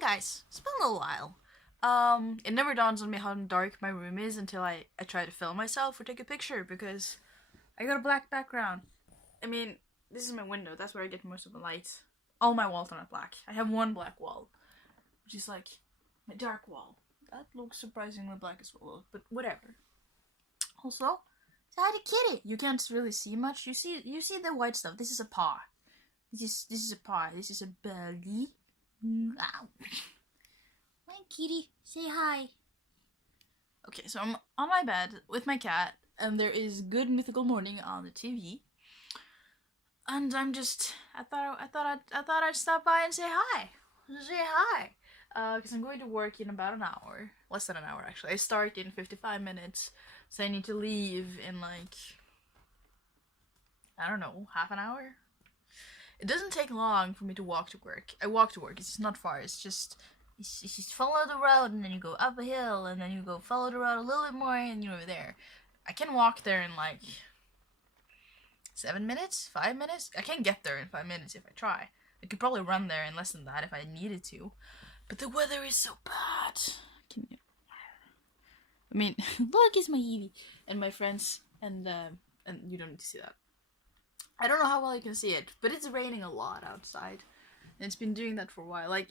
guys, it's been a little while. It never dawns on me how dark my room is until I try to film myself or take a picture because I got a black background. I mean, this is my window, that's where I get most of the light. All my walls are not black. I have one black wall, which is like my dark wall. That looks surprisingly black as well, but whatever. Also, say hi to Kitty. You can't really see much. You see the white stuff. This is a paw. This is a paw. This is a belly. Ow. Hi, Kitty. Say hi. Okay, so I'm on my bed with my cat, and there is Good Mythical Morning on the TV. And I'm just, I thought I'd stop by and say hi. Because I'm going to work in about an hour. Less than an hour, actually. I start in 55 minutes, so I need to leave in like, I don't know, half an hour? It doesn't take long for me to walk to work. I walk to work, it's not far, it's just follow the road, and then you go up a hill, and then you go follow the road a little bit more, and you're there. I can walk there in like 7 minutes? 5 minutes? I can get there in 5 minutes if I try. I could probably run there in less than that if I needed to. But the weather is so bad. Can you... I mean, look, it's my Evie and my friends, and you don't need to see that. I don't know how well you can see it, but it's raining a lot outside. And it's been doing that for a while. Like,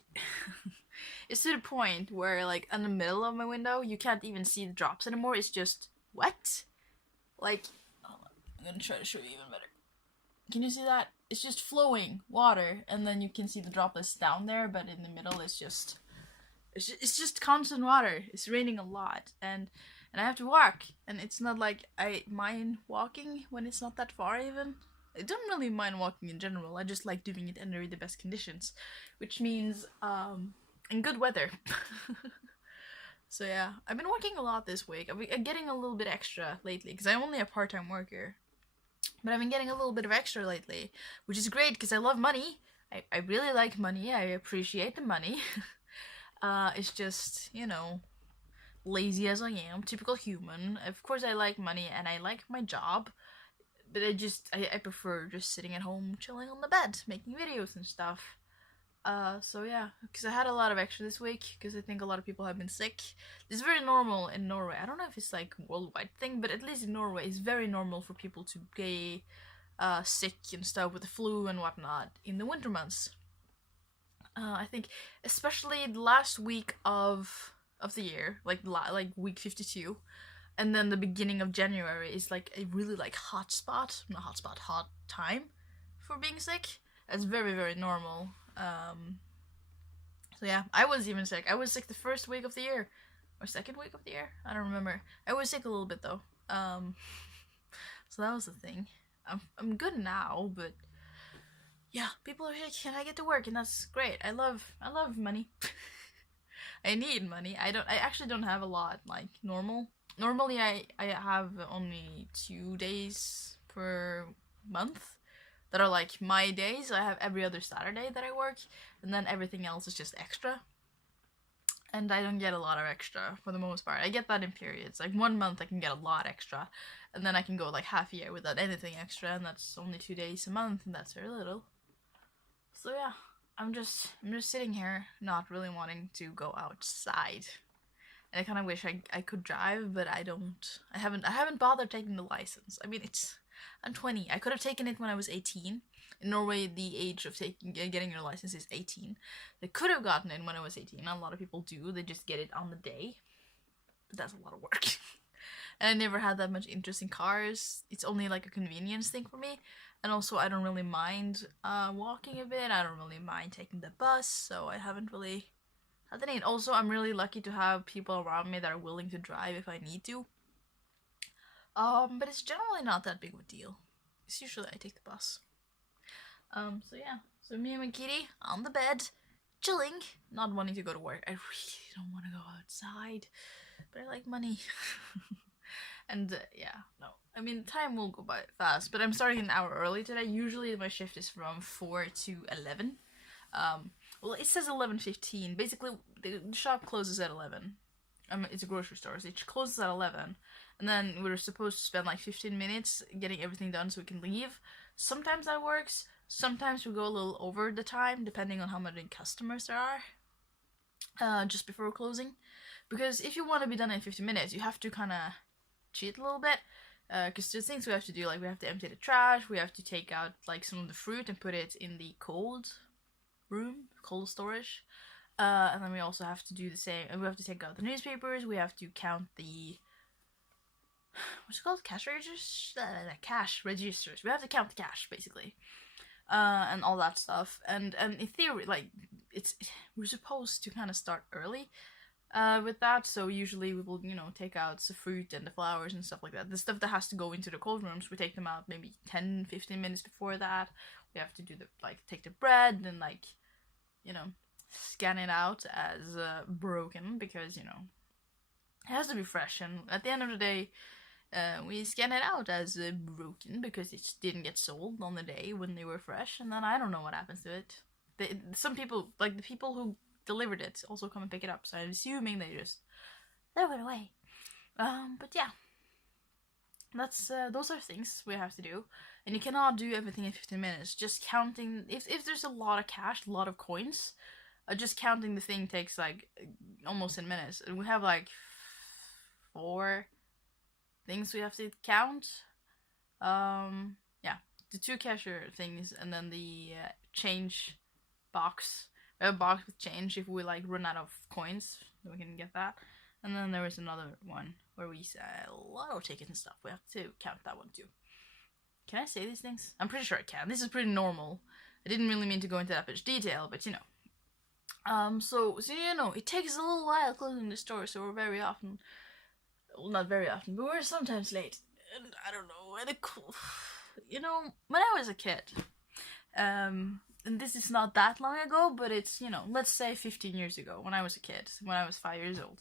it's to the point where, like, in the middle of my window, you can't even see the drops anymore. It's just wet. Like, hold on, I'm gonna try to show you even better. Can you see that? It's just flowing water, and then you can see the droplets down there, but in the middle it's just constant water. It's raining a lot, and I have to walk, and it's not like I mind walking when it's not that far even. I don't really mind walking in general, I just like doing it under the best conditions, which means in good weather. So yeah, I've been working a lot this week. I'm getting a little bit extra lately, because I'm only a part-time worker. But I've been getting a little bit of extra lately, which is great because I love money. I really like money. I appreciate the money. It's just, you know, lazy as I am, typical human. Of course I like money and I like my job, but I prefer just sitting at home, chilling on the bed, making videos and stuff. So yeah, because I had a lot of extra this week, because I think a lot of people have been sick. It's very normal in Norway. I don't know if it's like a worldwide thing, but at least in Norway, it's very normal for people to be sick and stuff with the flu and whatnot in the winter months. I think especially the last week of the year, like week 52, and then the beginning of January is like a really like hot time for being sick. That's very, very normal. So yeah, I was even sick. I was sick the first week of the year, or second week of the year. I don't remember. I was sick a little bit though. So that was the thing. I'm good now, but yeah, people are sick and I get to work, and that's great. I love money. I need money. I actually don't have a lot like normally I have only 2 days per month that are like my days. I have every other Saturday that I work, and then everything else is just extra. And I don't get a lot of extra for the most part. I get that in periods. Like 1 month I can get a lot extra, and then I can go like half a year without anything extra, and that's only 2 days a month, and that's very little. So yeah, I'm just sitting here not really wanting to go outside. And I kind of wish I could drive, but I don't. I haven't bothered taking the license. I mean, I'm 20. I could have taken it when I was 18. In Norway, the age of getting your license is 18. They could have gotten it when I was 18. A lot of people do. They just get it on the day. But that's a lot of work. And I never had that much interest in cars. It's only like a convenience thing for me. And also, I don't really mind walking a bit. I don't really mind taking the bus. So I haven't really had the need. Also, I'm really lucky to have people around me that are willing to drive if I need to. But it's generally not that big of a deal. It's usually I take the bus. So yeah. So me and my kitty on the bed, chilling, not wanting to go to work. I really don't want to go outside, but I like money. And yeah, no. I mean, time will go by fast, but I'm starting an hour early today. Usually my shift is from 4 to 11. Well, it says 11:15. Basically, the shop closes at 11. It's a grocery store, so it closes at 11. And then we're supposed to spend like 15 minutes getting everything done so we can leave. Sometimes that works. Sometimes we go a little over the time, depending on how many customers there are. just before closing. Because if you want to be done in 50 minutes, you have to kind of cheat a little bit. Because there's things we have to do, like we have to empty the trash, we have to take out like some of the fruit and put it in the cold storage. And then we also have to do the same, and we have to take out the newspapers, we have to count the, what's it called, cash registers? Cash registers. We have to count the cash, basically. And all that stuff. And in theory, like, we're supposed to kind of start early with that, so usually we will, take out the fruit and the flowers and stuff like that. The stuff that has to go into the cold rooms, we take them out maybe 10-15 minutes before that. We have to do take the bread and, scan it out as broken, because, it has to be fresh, and at the end of the day, we scan it out as broken because it didn't get sold on the day when they were fresh, and then I don't know what happens to it. Some people, like the people who delivered it, also come and pick it up, so I'm assuming they just throw it away. But yeah, that's those are things we have to do, and you cannot do everything in 15 minutes. Just counting, if there's a lot of cash, a lot of coins, just counting the thing takes like almost 10 minutes, and we have like 4 things we have to count. Yeah, the 2 cashier things, and then the change box. We have a box with change if we run out of coins, then we can get that. And then there was another one where we sell lotto tickets and stuff. We have to count that one too. Can I say these things? I'm pretty sure I can. This is pretty normal. I didn't really mean to go into that much detail, but so it takes a little while closing the store, so we're very often, well, not very often, but we're sometimes late. And I don't know, when I was a kid, and this is not that long ago, but it's, let's say 15 years ago, when I was a kid, when I was 5 years old,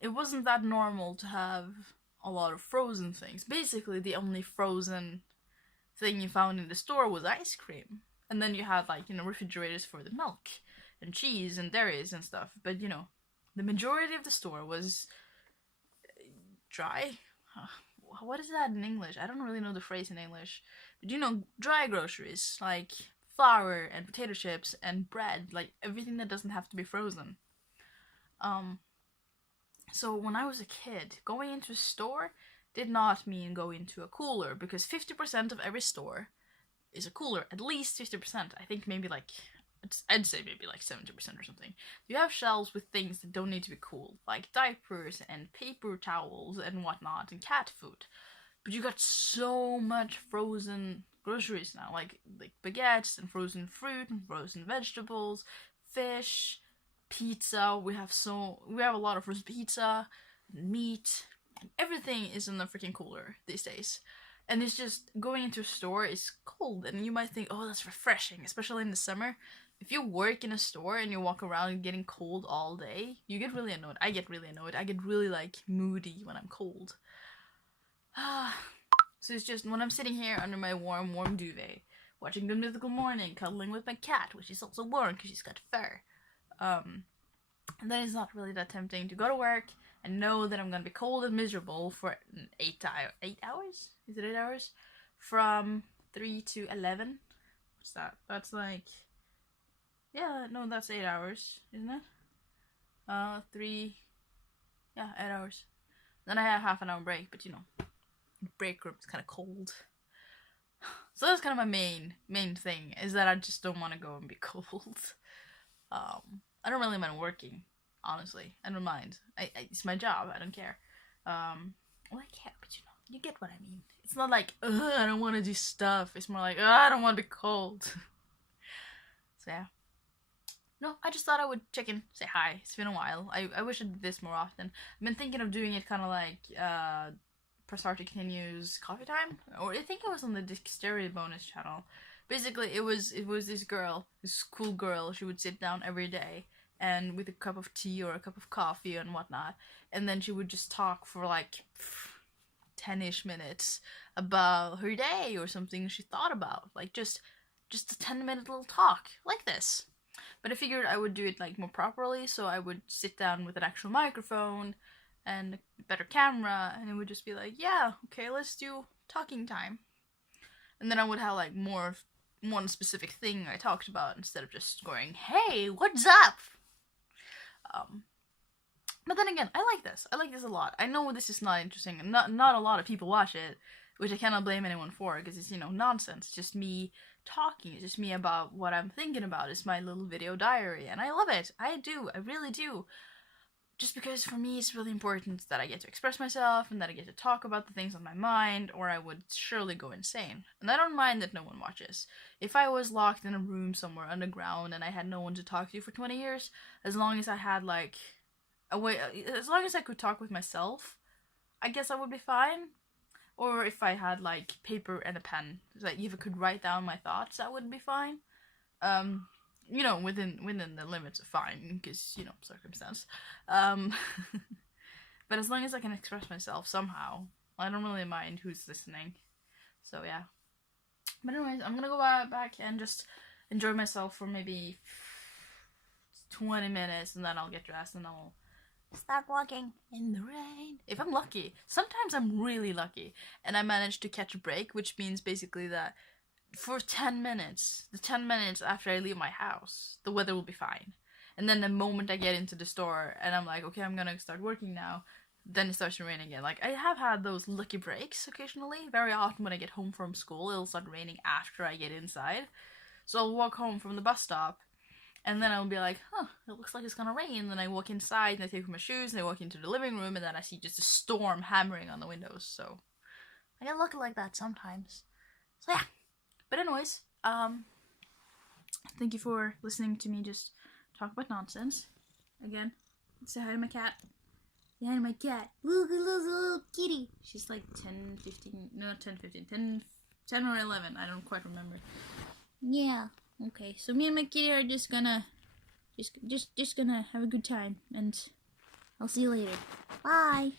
it wasn't that normal to have a lot of frozen things. Basically, the only frozen thing you found in the store was ice cream. And then you had, refrigerators for the milk and cheese and dairies and stuff. But, the majority of the store was dry. What is that in English? I don't really know the phrase in English. But, dry groceries, like flour and potato chips and bread, like everything that doesn't have to be frozen. So when I was a kid, going into a store did not mean go into a cooler, because 50% of every store is a cooler. At least 50%. I think maybe I'd say maybe 70% or something. You have shelves with things that don't need to be cool, like diapers and paper towels and whatnot, and cat food. But you got so much frozen groceries now, like baguettes and frozen fruit and frozen vegetables, fish, pizza. We have a lot of frozen pizza, and meat, and everything is in the freaking cooler these days. And it's just, going into a store is cold, and you might think, oh, that's refreshing, especially in the summer. If you work in a store and you walk around getting cold all day, you get really annoyed. I get really annoyed. I get really moody when I'm cold. So it's just, when I'm sitting here under my warm duvet, watching Good Mythical Morning, cuddling with my cat, which is also warm because she's got fur, and then it's not really that tempting to go to work and know that I'm gonna be cold and miserable for 8 hours? Is it 8 hours? From 3 to 11? What's that? That's that's 8 hours, isn't it? 8 hours. Then I had a half an hour break, but the break room is kind of cold. So that's kind of my main thing, is that I just don't want to go and be cold. I don't really mind working, honestly. I don't mind. It's my job. I don't care. Well, I care, but you get what I mean. It's not like, I don't want to do stuff. It's more like, I don't want to be cold. So yeah. No, I just thought I would check in, say hi. It's been a while. I wish I did this more often. I've been thinking of doing it kind of like Press Start Continues Coffee Time, or I think it was on the Dexterity bonus channel. Basically, it was this girl, this cool girl. She would sit down every day and with a cup of tea or a cup of coffee and whatnot, and then she would just talk for 10-ish minutes about her day or something she thought about, just a 10-minute little talk like this. But I figured I would do it more properly, so I would sit down with an actual microphone and a better camera, and it would just be yeah, okay, let's do talking time. And then I would have more of one specific thing I talked about, instead of just going, hey, what's up? But then again, I like this. I like this a lot. I know this is not interesting, and not a lot of people watch it, which I cannot blame anyone for, because it's, nonsense. It's just me talking. It's just me about what I'm thinking about. It's my little video diary, and I love it. I do. I really do. Just because for me it's really important that I get to express myself and that I get to talk about the things on my mind, or I would surely go insane. And I don't mind that no one watches. If I was locked in a room somewhere underground and I had no one to talk to for 20 years, as long as I had like a way, as long as I could talk with myself, I guess I would be fine. Or if I had like paper and a pen, that if I could write down my thoughts, that would be fine. Within the limits of fine, because, circumstance. But as long as I can express myself somehow, I don't really mind who's listening. So, yeah. But anyways, I'm gonna go back and just enjoy myself for maybe 20 minutes, and then I'll get dressed, and I'll start walking in the rain. If I'm lucky. Sometimes I'm really lucky, and I manage to catch a break, which means basically that for 10 minutes, the 10 minutes after I leave my house, the weather will be fine. And then the moment I get into the store and I'm like, okay, I'm gonna start working now, then it starts to rain again. Like, I have had those lucky breaks occasionally. Very often when I get home from school, it'll start raining after I get inside. So I'll walk home from the bus stop, and then I'll be like, it looks like it's gonna rain. And then I walk inside and I take off my shoes and I walk into the living room, and then I see just a storm hammering on the windows. So I get lucky like that sometimes. So yeah. But anyways, thank you for listening to me just talk about nonsense. Again, say hi to my cat. Say hi to my cat. Little kitty. She's like 10, 15, no, not 10, 15, 10 or 11. I don't quite remember. Yeah. Okay, so me and my kitty are just gonna, just gonna have a good time, and I'll see you later. Bye.